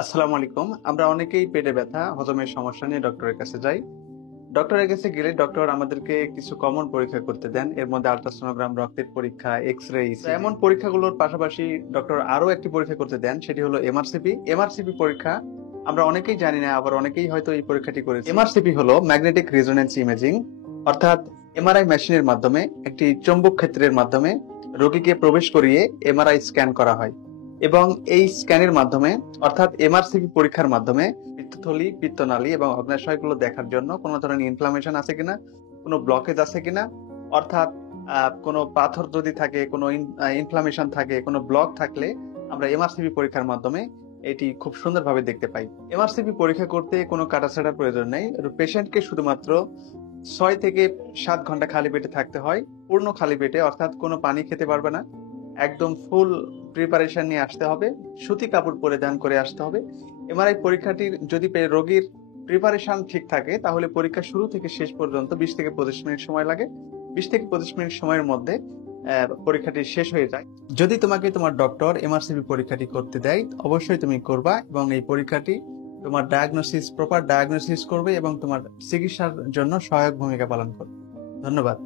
আসসালামু আলাইকুম। আমরা অনেকেই পেটে ব্যথা, হজমের সমস্যা নিয়ে ডক্টরের কাছে যাই। ডক্টরের কাছে গেলে ডক্টর আমাদেরকে কিছু কমন পরীক্ষা করতে দেন। এর মধ্যে আল্ট্রাসোনোগ্রাম, রক্তের পরীক্ষা, এক্স-রে, ইসিজি। এমন পরীক্ষাগুলোর পাশাপাশি ডক্টর আরো একটি পরীক্ষা করতে দেন, সেটি হলো এমআরসিপি। এমআরসিপি পরীক্ষা আমরা অনেকেই জানি না, আবার অনেকেই হয়তো এই পরীক্ষাটি করেছে। এমআরসিপি হলো ম্যাগনেটিক রেজোনেন্স ইমেজিং, অর্থাৎ এমআরআই মেশিনের মাধ্যমে একটি চৌম্বক ক্ষেত্রের মাধ্যমে রোগীকে প্রবেশ করিয়ে এমআরআই স্ক্যান করা হয় এবং এই স্ক্যানের মাধ্যমে অর্থাৎ এমআরসিপি পরীক্ষার মাধ্যমে পিত্তথলি, পিত্তনালী এবং অগ্ন্যাশয়গুলো দেখার জন্য কোনো ধরনের ইনফ্লামেশন আছে কিনা, কোনো ব্লকেজ আছে কিনা, অর্থাৎ কোনো পাথর যদি থাকে, কোনো ইনফ্লামেশন থাকে, কোনো ব্লক থাকলে আমরা এমআরসিপি পরীক্ষার মাধ্যমে এটি খুব সুন্দরভাবে দেখতে পাই। এমআরসিপি পরীক্ষা করতে কোনো কাটাছাড়ার প্রয়োজন নেই। পেশেন্টকে শুধুমাত্র 6 থেকে 7 ঘন্টা খালি পেটে থাকতে হয়, পূর্ণ খালি পেটে, অর্থাৎ কোনো পানি খেতে পারবে না। একদম ফুল প্রিপারেশন নিয়ে আসতে হবে, সুতি কাপড় পরিধান করে আসতে হবে। এমআরআই পরীক্ষাটির যদি রোগীর প্রিপারেশন ঠিক থাকে তাহলে পরীক্ষা শুরু থেকে শেষ পর্যন্ত 20 থেকে 25 মিনিট সময় লাগে। 20 থেকে 25 মিনিট সময়ের মধ্যে পরীক্ষাটি শেষ হয়ে যায়। যদি তোমাকে তোমার ডক্টর এমআরসিপি পরীক্ষাটি করতে দেয়, অবশ্যই তুমি করবা এবং এই পরীক্ষাটি তোমার প্রপার ডায়াগনোসিস করবে এবং তোমার চিকিৎসার জন্য সহায়ক ভূমিকা পালন করবে। ধন্যবাদ।